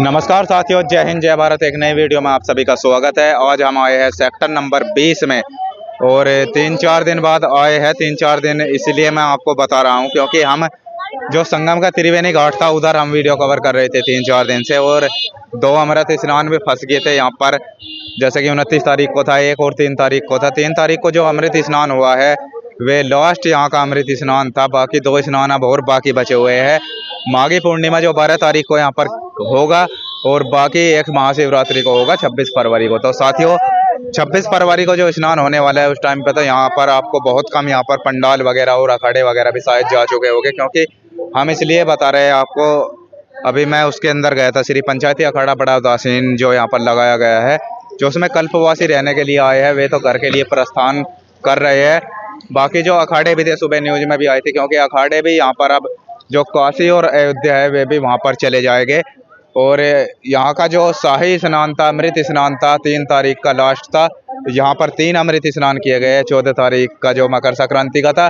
नमस्कार साथियों, जय हिंद जय भारत। एक नई वीडियो में आप सभी का स्वागत है। आज हम आए हैं सेक्टर नंबर 20 में और 3-4 दिन बाद आए हैं। 3-4 दिन इसलिए मैं आपको बता रहा हूं क्योंकि हम जो संगम का त्रिवेणी घाट था उधर हम वीडियो कवर कर रहे थे 3-4 दिन से, और 2 अमृत स्नान भी फंस गए थे यहाँ पर। जैसे कि 29 तारीख को था एक, और 3 तारीख को था। 3 तारीख को जो अमृत स्नान हुआ है वे लास्ट यहाँ का अमृत स्नान था। बाकी 2 स्नान अब और बाकी बचे हुए हैं। माघी पूर्णिमा जो 12 तारीख को यहाँ पर होगा और बाकी एक महाशिवरात्रि को होगा 26 फरवरी को। तो साथियों 26 फरवरी को जो स्नान होने वाला है उस टाइम पे तो यहाँ पर आपको बहुत कम यहाँ पर पंडाल वगैरह और अखाड़े वगैरह भी शायद जा चुके होंगे, क्योंकि हम इसलिए बता रहे हैं आपको। अभी मैं उसके अंदर गया था, श्री पंचायती अखाड़ा बड़ा उदासीन जो यहाँ पर लगाया गया है, जो उसमें कल्पवासी रहने के लिए आए हैं वे तो घर के लिए प्रस्थान कर रहे हैं। बाकी जो अखाड़े भी थे सुबह न्यूज में भी आए थे, क्योंकि अखाड़े भी यहाँ पर अब जो काशी और अयोध्या है वे भी वहाँ पर चले जाएंगे। और यहाँ का जो शाही स्नान था, अमृत स्नान था, 3 तारीख का लास्ट था। यहाँ पर 3 अमृत स्नान किए गए। 14 तारीख का जो मकर संक्रांति का था,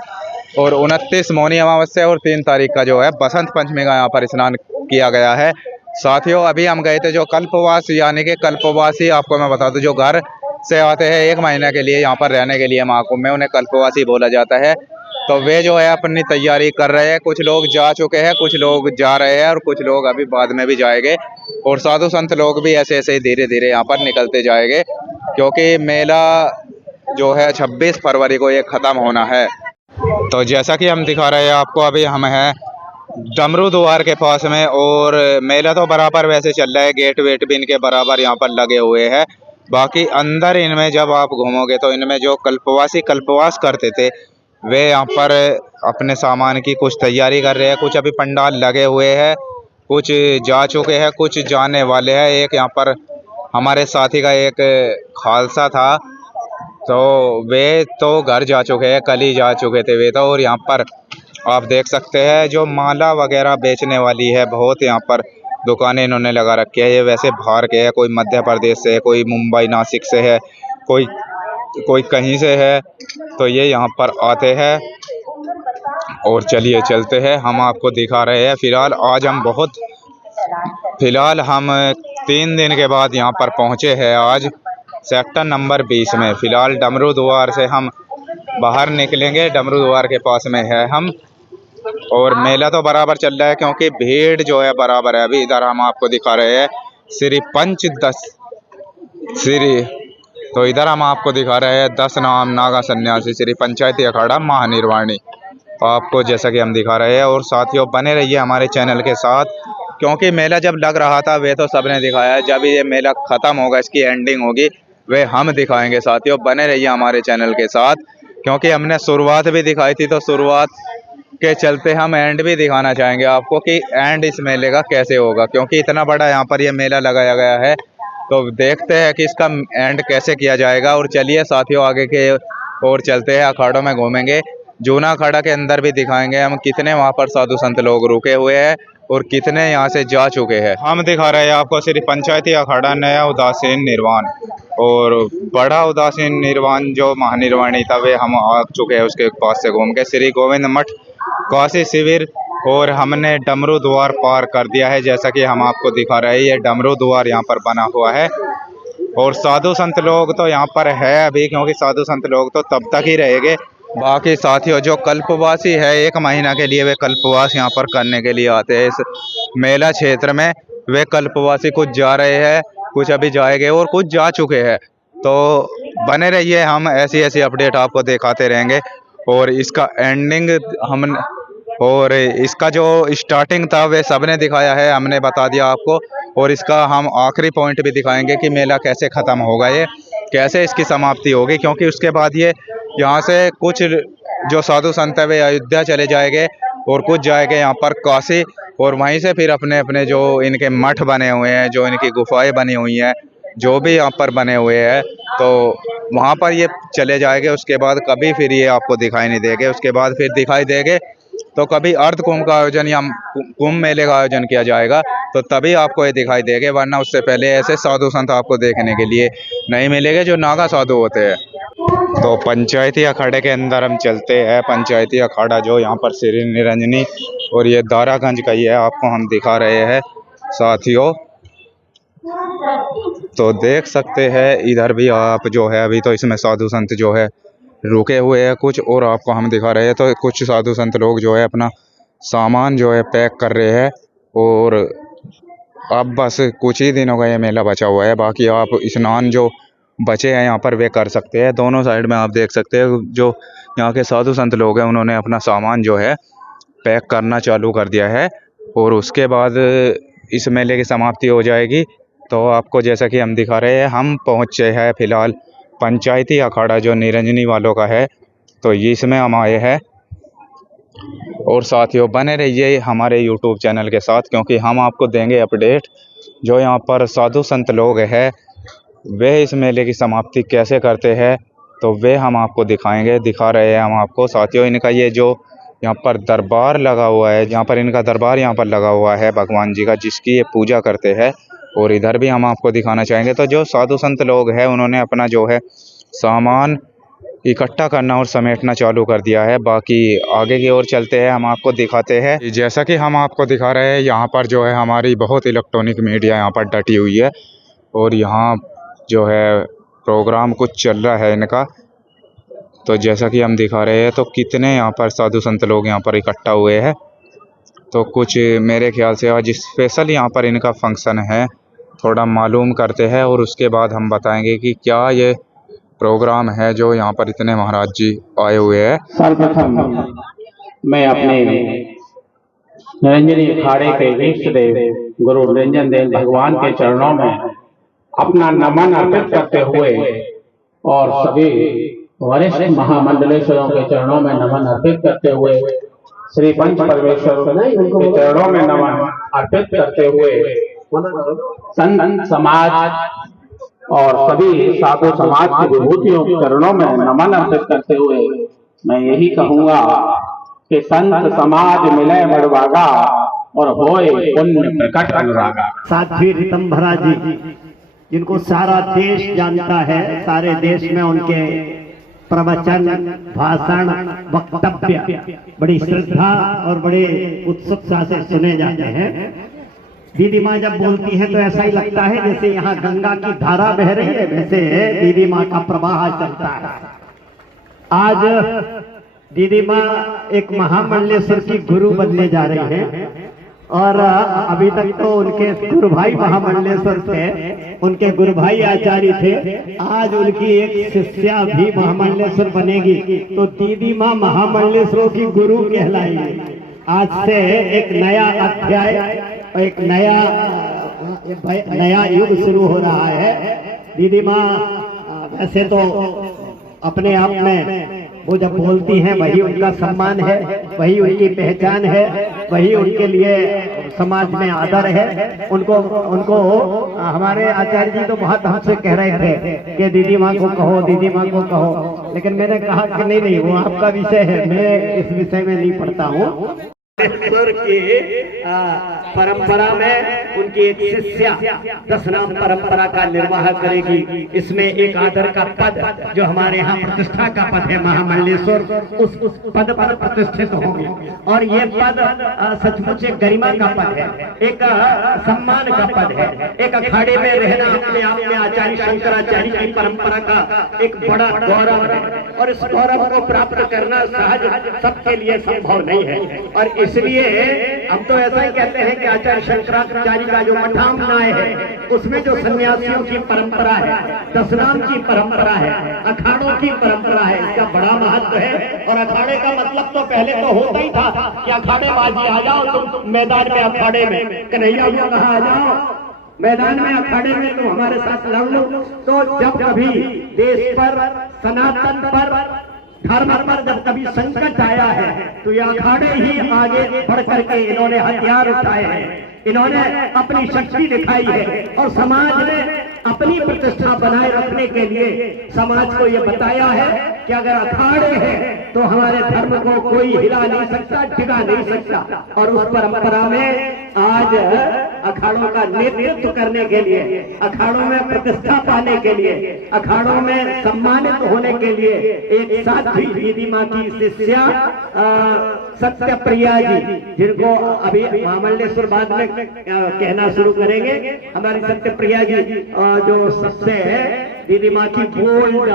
और 29 मौनी अमावस्या, और 3 तारीख का जो है बसंत पंचमी का यहाँ पर स्नान किया गया है। साथियों अभी हम गए थे जो कल्पवास, यानी कि कल्पवासी आपको मैं बता दूं जो घर से आते हैं 1 महीने के लिए यहाँ पर रहने के लिए महाकुंभ में, उन्हें कल्पवासी बोला जाता है। तो वे जो है अपनी तैयारी कर रहे हैं। कुछ लोग जा चुके हैं, कुछ लोग जा रहे हैं, और कुछ लोग अभी बाद में भी जाएंगे। और साधु संत लोग भी ऐसे ऐसे धीरे धीरे यहाँ पर निकलते जाएंगे, क्योंकि मेला जो है 26 फरवरी को ये खत्म होना है। तो जैसा कि हम दिखा रहे हैं आपको, अभी हम हैं डमरू द्वार के पास में, और मेला तो बराबर वैसे चल रहा है। गेट वेट भी इनके बराबर यहाँ पर लगे हुए हैं। बाकी अंदर इनमें जब आप घूमोगे तो इनमें जो कल्पवासी कल्पवास करते थे वे यहाँ पर अपने सामान की कुछ तैयारी कर रहे हैं। कुछ अभी पंडाल लगे हुए हैं, कुछ जा चुके हैं, कुछ जाने वाले हैं। एक यहाँ पर हमारे साथी का एक खालसा था, तो वे तो घर जा चुके हैं, कल ही जा चुके थे वे तो। और यहाँ पर आप देख सकते हैं जो माला वगैरह बेचने वाली है, बहुत यहाँ पर दुकानें इन्होंने लगा रखी है। ये वैसे बाहर के है, कोई मध्य प्रदेश से है, कोई मुंबई नासिक से है, कोई कहीं से है। तो ये यहाँ पर आते हैं। और चलिए चलते हैं, हम आपको दिखा रहे हैं। फिलहाल हम 3 दिन के बाद यहाँ पर पहुँचे हैं आज सेक्टर नंबर 20 में। फिलहाल डमरू द्वार से हम बाहर निकलेंगे, डमरू द्वार के पास में है हम। और मेला तो बराबर चल रहा है, क्योंकि भीड़ जो है बराबर है। अभी इधर हम आपको दिखा रहे हैं तो इधर हम आपको दिखा रहे हैं 10 नाम नागा सन्यासी श्री पंचायती अखाड़ा महानिर्वाणी, आपको जैसा कि हम दिखा रहे हैं। और साथियों बने रहिए हमारे चैनल के साथ, क्योंकि मेला जब लग रहा था वे तो सबने दिखाया है। जब ये मेला ख़त्म होगा, इसकी एंडिंग होगी, वे हम दिखाएंगे। साथियों बने रहिए हमारे चैनल के साथ, क्योंकि हमने शुरुआत भी दिखाई थी, तो शुरुआत के चलते हम एंड भी दिखाना चाहेंगे आपको कि एंड इस मेले का कैसे होगा। क्योंकि इतना बड़ा यहाँ पर ये मेला लगाया गया है, तो देखते हैं कि इसका एंड कैसे किया जाएगा। और चलिए साथियों आगे के और चलते हैं, अखाड़ों में घूमेंगे। जूना अखाड़ा के अंदर भी दिखाएंगे हम कितने वहाँ पर साधु संत लोग रुके हुए हैं और कितने यहाँ से जा चुके हैं। हम दिखा रहे हैं आपको श्री पंचायती अखाड़ा नया उदासीन निर्वाण, और बड़ा उदासीन निर्वाण जो महानिर्वाणी था वे हम आ चुके हैं उसके पास से घूम के। श्री गोविंद मठ काशी शिविर, और हमने डमरू द्वार पार कर दिया है। जैसा कि हम आपको दिखा रहे हैं, ये डमरू द्वार यहाँ पर बना हुआ है। और साधु संत लोग तो यहाँ पर है अभी, क्योंकि साधु संत लोग तो तब तक ही रहेंगे। बाकी साथियों जो कल्पवासी है 1 महीना के लिए, वे कल्पवास यहाँ पर करने के लिए आते हैं इस मेला क्षेत्र में। वे कल्पवासी कुछ जा रहे हैं, कुछ अभी जाएंगे, और कुछ जा चुके हैं। तो बने रहिए, हम ऐसी ऐसी अपडेट आपको दिखाते रहेंगे। और इसका एंडिंग और इसका जो स्टार्टिंग था वे सबने दिखाया है, हमने बता दिया आपको। और इसका हम आखिरी पॉइंट भी दिखाएंगे कि मेला कैसे ख़त्म होगा, ये कैसे इसकी समाप्ति होगी। क्योंकि उसके बाद ये यहाँ से कुछ जो साधु संत है वे अयोध्या चले जाएंगे, और कुछ जाएंगे यहाँ पर काशी, और वहीं से फिर अपने अपने जो इनके मठ बने हुए हैं, जो इनकी गुफाएं बनी हुई हैं, जो भी यहाँ पर बने हुए हैं, तो वहाँ पर ये चले जाएंगे। उसके बाद कभी फिर ये आपको दिखाई नहीं देंगे। उसके बाद फिर दिखाई देंगे तो कभी अर्ध कुंभ का आयोजन या कुंभ मेले का आयोजन किया जाएगा, तो तभी आपको ये दिखाई देंगे। वरना उससे पहले ऐसे साधु संत आपको देखने के लिए नहीं मिलेंगे जो नागा साधु होते हैं। तो पंचायती अखाड़े के अंदर हम चलते हैं। पंचायती अखाड़ा जो यहाँ पर श्री निरंजनी और ये दारागंज का ही है, आपको हम दिखा रहे हैं साथियों। तो देख सकते हैं इधर भी आप जो है अभी तो इसमें साधु संत जो है रुके हुए हैं कुछ, और आपको हम दिखा रहे हैं तो कुछ साधु संत लोग जो है अपना सामान जो है पैक कर रहे हैं। और अब बस कुछ ही दिनों का ये मेला बचा हुआ है, बाकी आप स्नान जो बचे हैं यहाँ पर वे कर सकते हैं। दोनों साइड में आप देख सकते हैं जो यहाँ के साधु संत लोग हैं उन्होंने अपना सामान जो है पैक करना चालू कर दिया है। और उसके बाद इस मेले की समाप्ति हो जाएगी। तो आपको जैसा कि हम दिखा रहे हैं, हम पहुँचे हैं फिलहाल पंचायती अखाड़ा जो निरंजनी वालों का है, तो इसमें हम आए हैं। और साथियों बने रहिए हमारे यूट्यूब चैनल के साथ, क्योंकि हम आपको देंगे अपडेट जो यहाँ पर साधु संत लोग हैं वे इस मेले की समाप्ति कैसे करते हैं, तो वे हम आपको दिखा रहे हैं हम आपको। साथियों इनका ये जो यहाँ पर दरबार लगा हुआ है, यहाँ पर इनका दरबार यहाँ पर लगा हुआ है भगवान जी का, जिसकी ये पूजा करते हैं। और इधर भी हम आपको दिखाना चाहेंगे। तो जो साधु संत लोग हैं उन्होंने अपना जो है सामान इकट्ठा करना और समेटना चालू कर दिया है। बाकी आगे की ओर चलते हैं, हम आपको दिखाते हैं। जैसा कि हम आपको दिखा रहे हैं यहाँ पर जो है हमारी बहुत इलेक्ट्रॉनिक मीडिया यहाँ पर डटी हुई है, और यहाँ जो है प्रोग्राम कुछ चल रहा है इनका। तो जैसा कि हम दिखा रहे हैं तो कितने यहाँ पर साधु संत लोग यहाँ पर इकट्ठा हुए हैं। तो कुछ मेरे ख्याल से आज स्पेशल यहाँ पर इनका फंक्शन है, थोड़ा मालूम करते हैं और उसके बाद हम बताएंगे कि क्या ये प्रोग्राम है जो यहाँ पर इतने महाराज जी आए हुए हैं। सर्वप्रथम मैं अपने निरंजनी अखाड़े के इष्ट देव गुरु निरंजन देव भगवान के चरणों में अपना नमन अर्पित करते हुए और सभी वरिष्ठ महामंडलेश्वरों के चरणों में नमन अर्पित करते हुए श्री पंच परमेश्वर के चरणों में नमन अर्पित करते हुए संत समाज और सभी साधु समाज की विभूतियों के चरणों में नमन अर्पित करते हुए मैं यही कहूंगा कि संत समाज मिले बड़वागा और होए पुण्य प्रकट अनुरागा। साध्वी ऋतंभरा जी जिनको सारा देश जानता है, सारे देश में उनके प्रवचन, भाषण, वक्तव्य बड़ी श्रद्धा और बड़े उत्सुकता से सुने जाते हैं। दीदी माँ जब बोलती है तो ऐसा ही लगता है जैसे यहाँ गंगा की धारा बह रही है, वैसे दीदी माँ का प्रवाह चलता है। आज दीदी माँ एक महामंडलेश्वर की गुरु बनने जा रही हैं, और अभी तक तो उनके गुरु भाई महामंडलेश्वर थे, उनके गुरु भाई आचार्य थे। आज उनकी एक शिष्या भी महामंडलेश्वर बनेगी, तो दीदी माँ महामंडलेश्वरों की गुरु कहलाएगी। आज से एक नया अध्याय, एक नया युग शुरू हो रहा है। दीदी माँ वैसे तो अपने आप में वो जब बोलती हैं वही उनका सम्मान है, वही उनकी पहचान है, वही उनके लिए समाज में आदर है। उनको हमारे आचार्य जी तो बहुत हमसे कह रहे थे कि दीदी माँ को कहो, दीदी माँ को कहो, लेकिन मैंने कहा कि नहीं वो आपका विषय है, मैं इस विषय में नहीं पढ़ता हूँ। ईश्वर की परंपरा में उनकी एक शिष्या 10 नाम परंपरा का निर्वाह करेगी। इसमें एक आदर का पद जो हमारे यहाँ प्रतिष्ठा का पद है महामंडलेश्वर, उस पद पर प्रतिष्ठित होंगे। और ये पद सचमुच एक गरिमा का पद है, एक सम्मान का पद है, एक अखाड़े में रहना अपने आप में आचार्य शंकराचार्य की परंपरा का एक बड़ा गौरव है। और इस गौरव को प्राप्त करना सहज सबके लिए संभव नहीं है। और इसलिए हम तो ऐसा ही कहते हैं कि आचार्य शंकराचार्य का जो मठामनाय है उसमें जो सन्यासियों की परंपरा है, 10 नाम की परंपरा है, अखाड़ों की परंपरा है, इसका बड़ा महत्व है। और अखाड़े का मतलब तो पहले तो होता ही था कि अखाड़े बाजी आ जाओ तुम मैदान में, अखाड़े में कन्हैया को कहा आ जाओ मैदान में, अखाड़े में तुम हमारे साथ लड़ लो। तो जब कभी देश पर, सनातन पर, धर्म पर जब कभी संकट आया है तो ये अखाड़े ही आगे बढ़ करके इन्होंने हथियार उठाए हैं, इन्होंने अपनी शक्ति दिखाई है। और समाज ने अपनी प्रतिष्ठा बनाए रखने के लिए समाज को ये बताया है कि अगर अखाड़े हैं तो हमारे धर्म को कोई हिला नहीं सकता, डिगा नहीं सकता। और उस परंपरा में आज अखाड़ों का नेतृत्व करने के लिए, अखाड़ों में प्रतिष्ठा पाने के लिए, अखाड़ों में सम्मानित होने के लिए एक साथ भी दीदी माँ की शिष्या सत्यप्रिया जी, जिनको अभी महामंडलेश्वर बाद में कहना शुरू करेंगे, हमारी सत्यप्रिया जी जो सबसे दीदी माँ की बोल्ड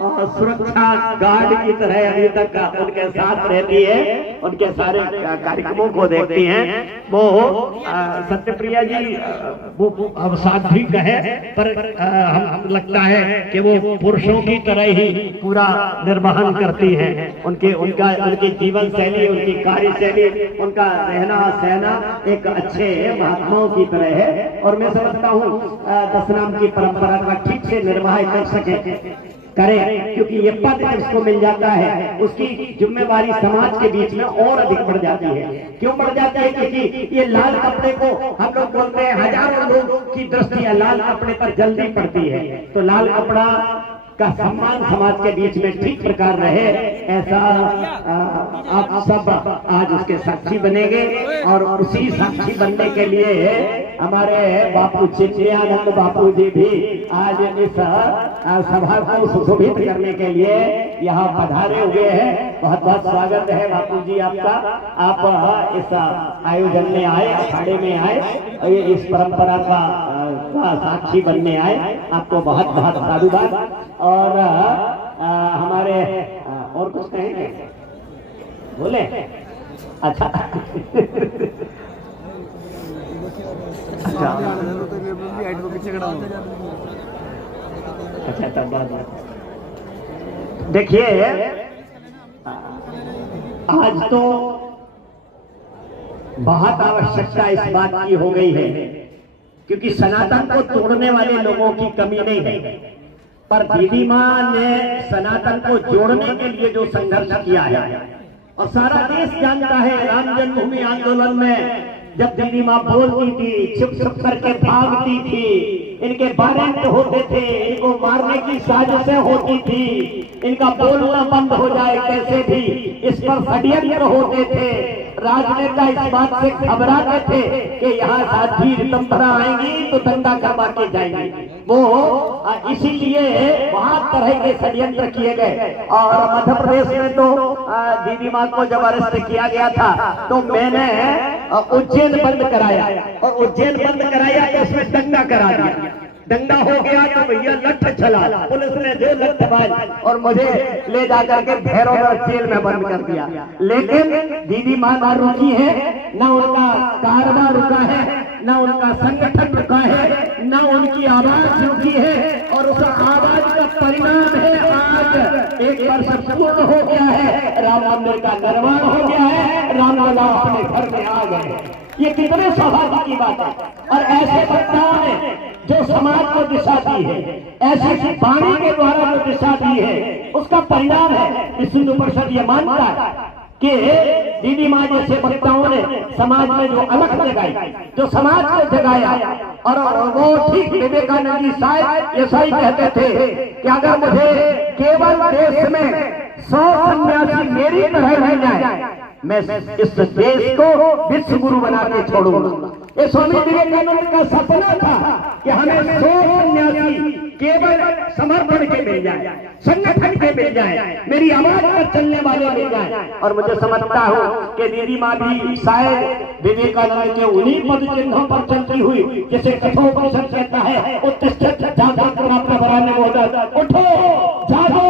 और सुरक्षा गार्ड की तरह अभी तक उनके साथ रहती है, उनके सारे कार्यक्रमों को देखती हैं। वो सत्यप्रिया जी वो अब साध्वी कहे पर हम लगता है कि वो पुरुषों की तरह ही पूरा निर्वहन करती हैं। उनकी जीवन शैली, उनकी कार्य शैली, उनका रहना सहना एक अच्छे महात्माओं की तरह है। और मैं समझता हूँ 10 नाम की परंपरा का ठीक से निर्वाह कर सके करें, क्योंकि ये पद जिसको मिल जाता है उसकी जिम्मेवारी समाज के बीच में और अधिक बढ़ जाती है। क्यों बढ़ जाती है? क्योंकि ये लाल कपड़े को हम लोग बोलते हैं, हजारों लोगों की दृष्टि लाल कपड़े पर जल्दी पड़ती है, तो लाल कपड़ा का सम्मान समाज के बीच में ठीक प्रकार रहे, ऐसा आप सब आज उसके साक्षी बनेंगे। और उसी साक्षी बनने के लिए हमारे बापू चिन्मयानंद बापू जी भी आज इस सभा को सुशोभित करने के लिए यहाँ पधारे हुए हैं। बहुत बहुत स्वागत है बापू जी आपका। आप इस आयोजन में आए, अखाड़े में आए, इस परंपरा का साक्षी बनने आए, आपको बहुत बहुत साधुवाद। और हमारे और कुछ कहेंगे? बोले? अच्छा अच्छा तब बात देखिए, आज तो बहुत आवश्यकता इस बात की हो गई है, क्योंकि सनातन को तोड़ने वाले लोगों की कमी नहीं है, पर दीदी माँ ने सनातन को जोड़ने के लिए जो संघर्ष किया है, और सारा देश जानता है, राम जन्मभूमि आंदोलन में जब दीदी माँ बोलती थी, छुप छुप करके भागती थी, इनके वारंट होते थे, इनको मारने की साजिशें होती थी, इनका बोलना बंद हो जाए कैसे भी, इस पर षड्यंत्र होते थे। राजनेता इस बात से घबराते थे कि यहाँ साध्वी रितंभरा आएंगी तो दंगा करवा के जाएंगी। वो इसीलिए बहुत तरह के षड्यंत्र किए गए। और मध्य प्रदेश में तो दीदी माँ को जब अरेस्ट किया गया था तो मैंने उज्जैन बंद कराया, और उज्जैन बंद कराया तो उसमें दंगा करा दिया। दंगा हो गया तो भैया लठ चला, पुलिस ने जो लठ मारी और मुझे ले जाकर के भैरव जेल में बंद कर दिया। लेकिन दीदी माँ ना रुकी है, न उनका कारवां रुका है, न उनका संगठन रुका है, न उनकी आवाज रुकी है। और उस आवाज का परिणाम है आज 1 वर्ष पूर्ण हो गया है, राम मंदिर का निर्माण हो गया है, रामलला अपने घर में आ गए। ये कितने सौभाग्य की बात है। और ऐसे वक्ताओं ने जो समाज को दिशा दी है, ऐसी वाणी के द्वारा जो दिशा दी है, उसका परिणाम है। इस हिंदू परिषद ये मानता है कि दीदी माँ जैसे वक्ताओं ने समाज में जो अलख जगाई, जो समाज को जगाया, और वो ठीक विवेकानंद जी शायद ऐसा ही कहते थे कि अगर मुझे केवल देश में 100 सन्यासी मेरी तरह रह जाए, मैं इस देश को विश्व गुरु बना के छोड़ूंगा। ये स्वामी विवेकानंद का सपना था कि हमें 100 सन्यासी केवल समर्पण के मिल जाए, संगठन के मिल जाए, मेरी आवाज पर चलने वाले मिल जाए। और मुझे समझता हूँ कि दीदी माँ भी शायद विवेकानंद के उन्हीं पद चिन्हों पर चलती हुई, जैसे कठोपनिषद कहता है, उत्तिष्ठ जागृत प्रवरान्य मोदक, उठो जागो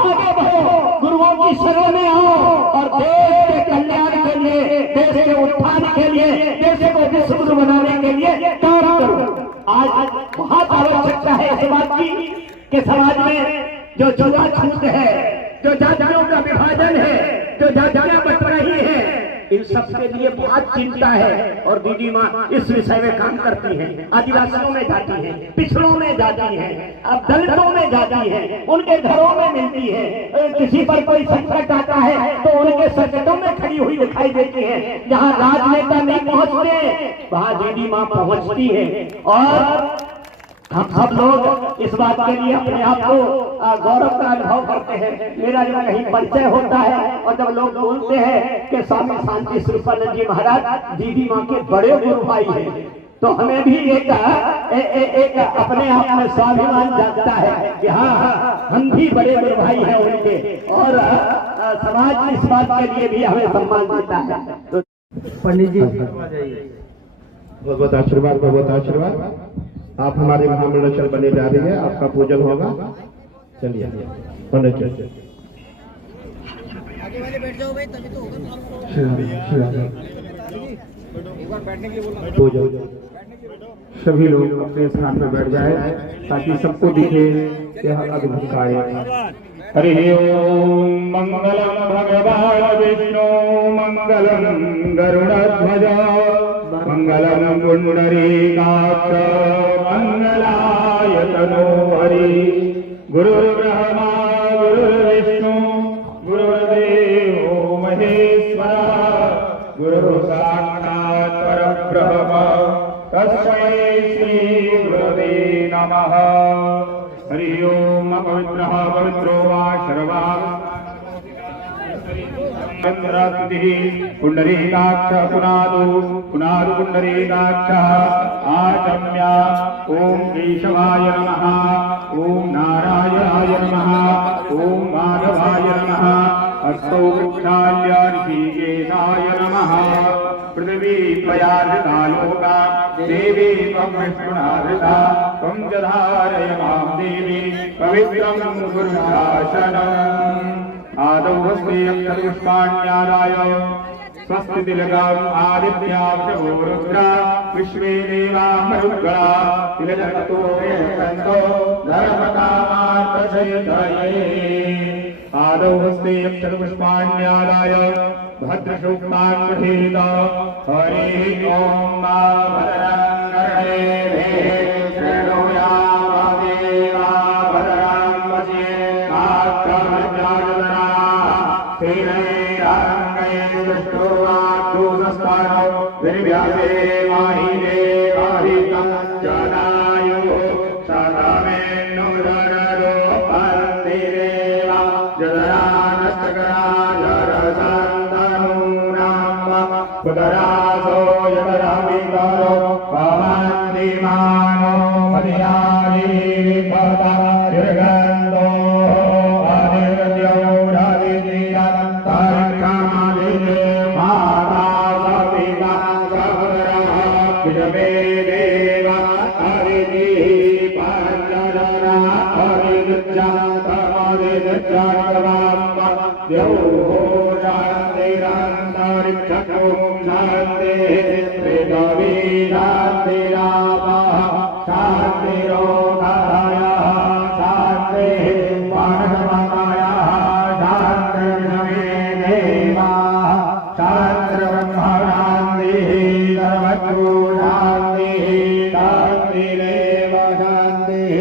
आगे बढ़ो, गुरुओं की शरण में आओ और देश के कल्याण के लिए, देश के उत्थान के लिए, देश को विश्व गुरु बनाने के लिए काम करो। आज बहुत आवश्यकता है इस बात की कि समाज में जो छूत है, जो जातियों का विभाजन है, जो जातियां बट रही है, इन सब के लिए बहुत चिंता है। और दीदी माँ इस विषय में काम करती हैं। आदिवासियों में जाती है, पिछड़ों में जाती है, अब दलितों में जाती है, उनके घरों में मिलती है। किसी पर कोई संकट आता है तो उनके संकटों में खड़ी हुई दिखाई देती है। जहाँ राजनेता नहीं पहुँचते वहाँ दीदी माँ पहुँचती है। और हम सब लोग इस बात के लिए अपने आप को गौरव का अनुभव करते हैं। मेरा जब कहीं परिचय होता है और जब लोग बोलते हैं कि स्वामी शांति स्वरूपानंद जी महाराज दीदी माँ के बड़े गुरु भाई हैं, तो हमें भी एक अपने आप में स्वाभिमान जागता है कि हाँ हाँ हम भी बड़े बड़े भाई हैं उनके, और समाज इस बात के लिए भी हमें सम्मान देता है। तो पंडित जी बहुत आशीर्वाद। आप हमारे महामंडलेश्वर बने जा रही है, आपका पूजन होगा। चलिए पंडित जी आगे वाले बैठ जाओ भाई, तभी तो होगा। पूजन सभी लोग अपने स्थान पर बैठ जाए ताकि सबको दिखे यह अद्भुत कार्य। हरि ओम मंगलम भगवान विष्णु मंगलम गरुड़ध्वज मंगलम पुंडरीकाक्ष मंगलाय तनो हरि। गुरुर्ब्रह्मा गुरुर्विष्णु गुरुर्देवो महेश्वरा गुरु साक्षात् परब्रह्म तस्मै श्री गुरवे नमः। हरि ओम अपवित्रः पवित्रो वा शर्वा पुंडरीकाक्ष पुनादु पुंडरीकाक्ष आचम्य ओम केशवाय नमः ओम नारायणाय नमः ओम माधवाय नमः हस्तौ वृक्षाय ऋषिकेशाय नमः। पृथिवी त्वया धृता लोका देवी त्वं विष्णुना त्वं च धारय मां देवी पवित्रं गुरुशासनम्। आदौ हस्ते अक्षरपुष्पाण्यादाय स्वस्ति तिलकम् आदित्याक्षो रुद्रा विश्वे देवा मरुद्गणा तिलकतो वेदन्तो धर्मकामार्थसिद्धये। आदौ हस्ते अक्षरपुष्पाण्यादाय भद्रसूक्तान् पठेत। हरि ओम मा भद्रं कर्णेभिः शृणुयाम देवा भद्रं पश्येमाक्षमज्जायतनाः स्थिरैरङ्गैः दृष्टोवाक्रूरस्तानो विनिव्यासे माहिते वाहितं जनायुः शतमेन्नुदरदो पन्तिरेवा जदरानस्तकरा कुदरासो यदराविकारो पवन्तिमानो मदियारीपदा युर्गन्धो आदिर्यौरादिर्यन्तर्कमादिरे माता सपिता सहोदरः विषमे देवा हरिः पञ्चजना हरिदुच्चान्तमदिदुच्चान्तवाम्ब द्यौः शान्तिरन्तरिक्षकुं शान्तिः पृथिवी शान्तिरापः शान्तिरोधयः शान्तिः मानसमातायः शान्तिर्षमे देवाः शान्तिर्ब्रह्म शान्तिः सर्वज्ञो शान्तिः शान्तिरेव शान्तिः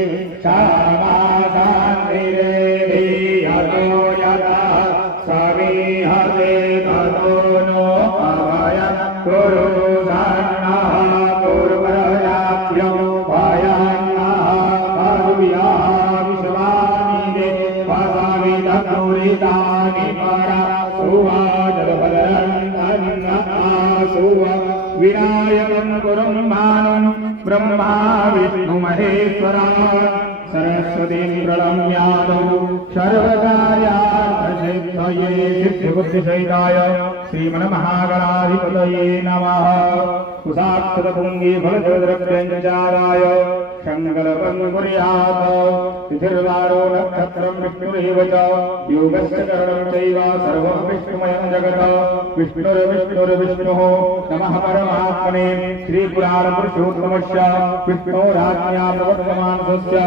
क्षमा शान्तिरेधि हतो यतः समीहते ततो नो अभयं कुरु धन्नः पूर्वयाभ्यो भयन्नः अरुभ्यः विश्वानि देवानि तनुरितानि परा सुवाजलबलरन्नन्नः विनायकं गुरुं भानुं ब्रह्मा विष्णु महेश्वरा सरस्वतीं प्रणम्यादौ सर्वकार्यार्थसिद्धये सिद्धिबुद्धिसहिताय श्रीमन्महागणाधिपतये नमः। कुशाक्षतपुङ्गी फलद्रव्यञ्चाराय शङ्करपङ्कुर्यात् तिथिर्वारो नक्षत्रं विष्णुरेव च योगस्य करणं चैव सर्वं विष्णुमयं जगत् विष्णुर्विष्णुर्विष्णुः नमः परमात्मने श्रीपुराणपुरुषोत्तमस्य विष्णोराज्ञा प्रवर्तमानस्य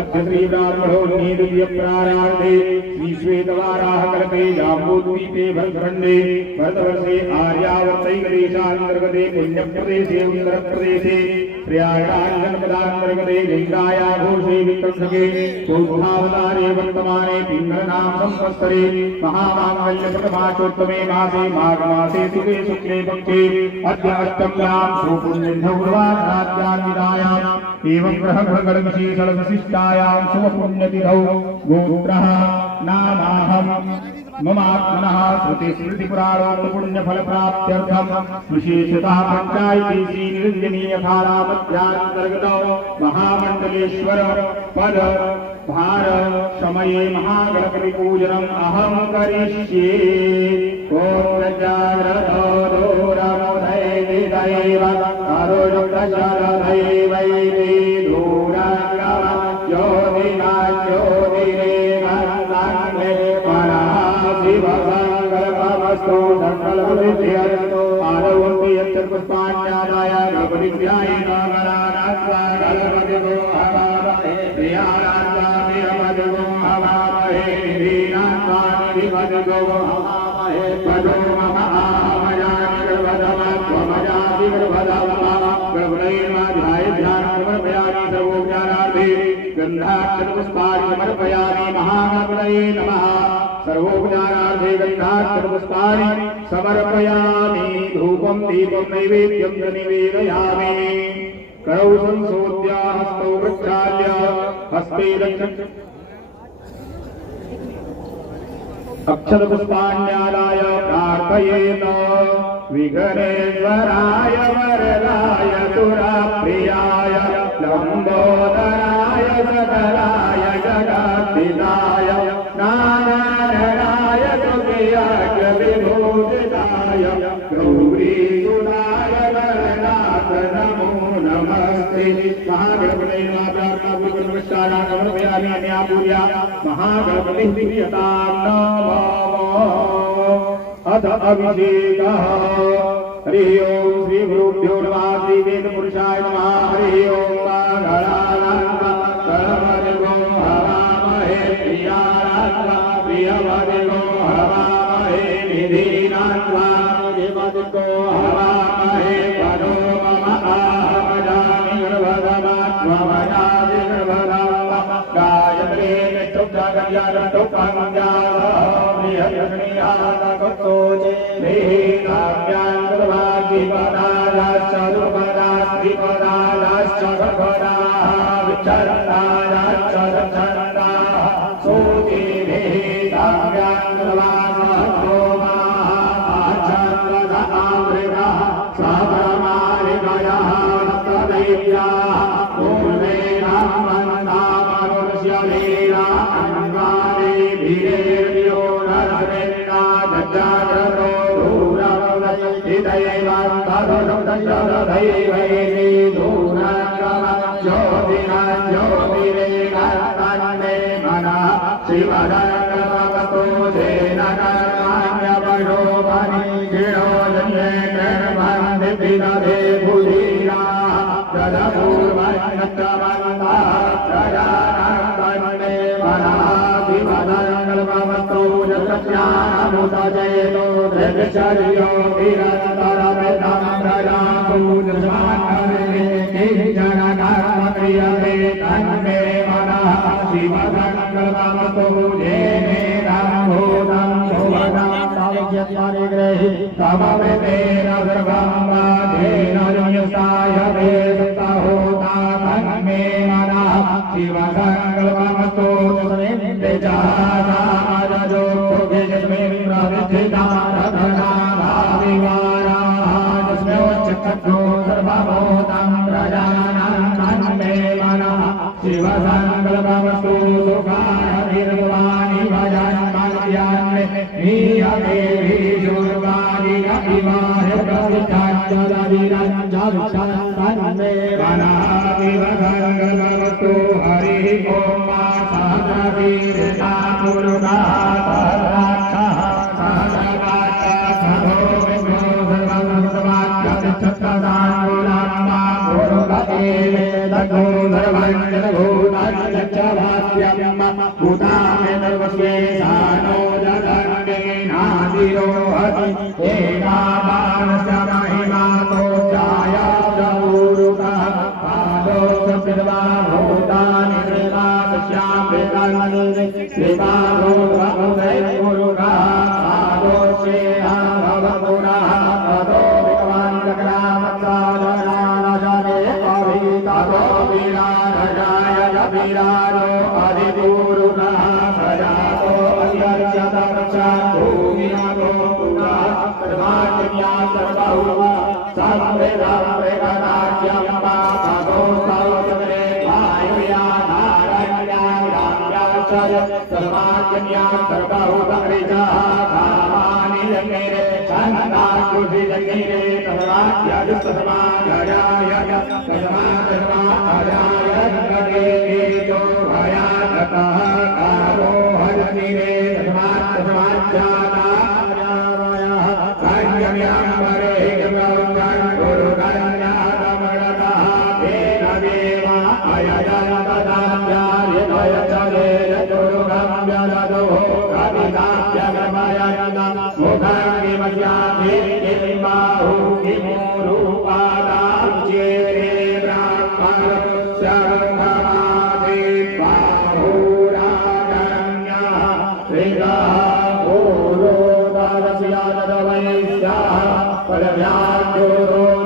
अद्य श्रीब्राह्मणो द्वितीयप्राणार्थे श्रीश्वेतवाराह कल्पे जाम्बूद्वीपे भरतखण्डे भरतवर्षे आर्यावर्तैकदेशान्तर्गते पुण्यप्रदेशे उत्तरप्रदेशे प्रयागराजजनपदान्तर्गते लिङ्गायाघोषे विक्रमशके बौद्धावतारे वर्तमाने पिङ्गलनाम संवत्सरे महामाङ्गल्यप्रथमाचोत्तमे मासे माघमासे शुक्ले शुक्ले पक्षे अद्य अष्टम्यां शुभपुण्यधौर्वाराध्यान्वितायाम् एवं ग्रहगणविशेषविशिष्टायां शुभपुण्यतिथौ गोत्रः नामाहं ममात्मनः श्रुति स्मृति पुराणोक्त पुण्य फल प्राप्त्यर्थम विशेषतः पंचायती निरंजनीय धारामध्यांतर्गतो महामंडलेश्वर पद भार समये महागणपति पूजनम अहम करिष्ये। ओम जाग्रतो दूरमुदय दैव करुणकशरदै वैदे दूरांगम ज्योतिना ज्योतिरेव नामे पराशिवसंकल्पमस्तु संकल्पविद्यर्तो आरवन्ति यच्चपुष्पाण्यादाय गणपतिभ्याय नमः गणपतिगो हवामहे प्रियाराध्याभिरमदिगो हवामहे वीरात्मानिधिपतिगो हवामहे पदो मम आमयानि गर्भधमत्वमजाति गर्भधमः गर्भणैर्माध्याय ध्यानमर्पयामि सर्वोपचारार्थे गन्धाक्षरपुष्पाणि समर्पयामि महागणपतये नमः। सर्वोपचारार्थे गन्धाक्षरपुष्पाणि समर्पयामि धूपं दीपं नैवेद्यं च निवेदयामि। करौ संशोध्य हस्तौ प्रक्षाल्य हस्ते अक्षरपुष्पाण्यादाय प्रार्थयेत विघ्नेश्वराय वरदाय सुरप्रियाय लंबोदराय सकलाय जगद्धिताय नारायणाय सुखियाय विभूषिताय गौरीसुताय गणनाथ नमो नमस्ते। महागणपतये महागणपतिर्प्रियतां नमो। अथ अभिषेकः। हरि ओम श्री गुरुभ्यो नमः श्री वेद पुरुषाय नमः। हरि ओम गणानान्तो हवामहे प्रियारात्मा प्रियवदिको हवामहे निधीनात्मा निधिपदिको हवामहे परो मम आहमजामि गर्भधमात्ममजामि गर्भधमः गायत्रे निष्ठुप्तगर्यारष्टोपाङ्गाः वीरारो अधिपूरुणः सजातो अध्यक्षता Para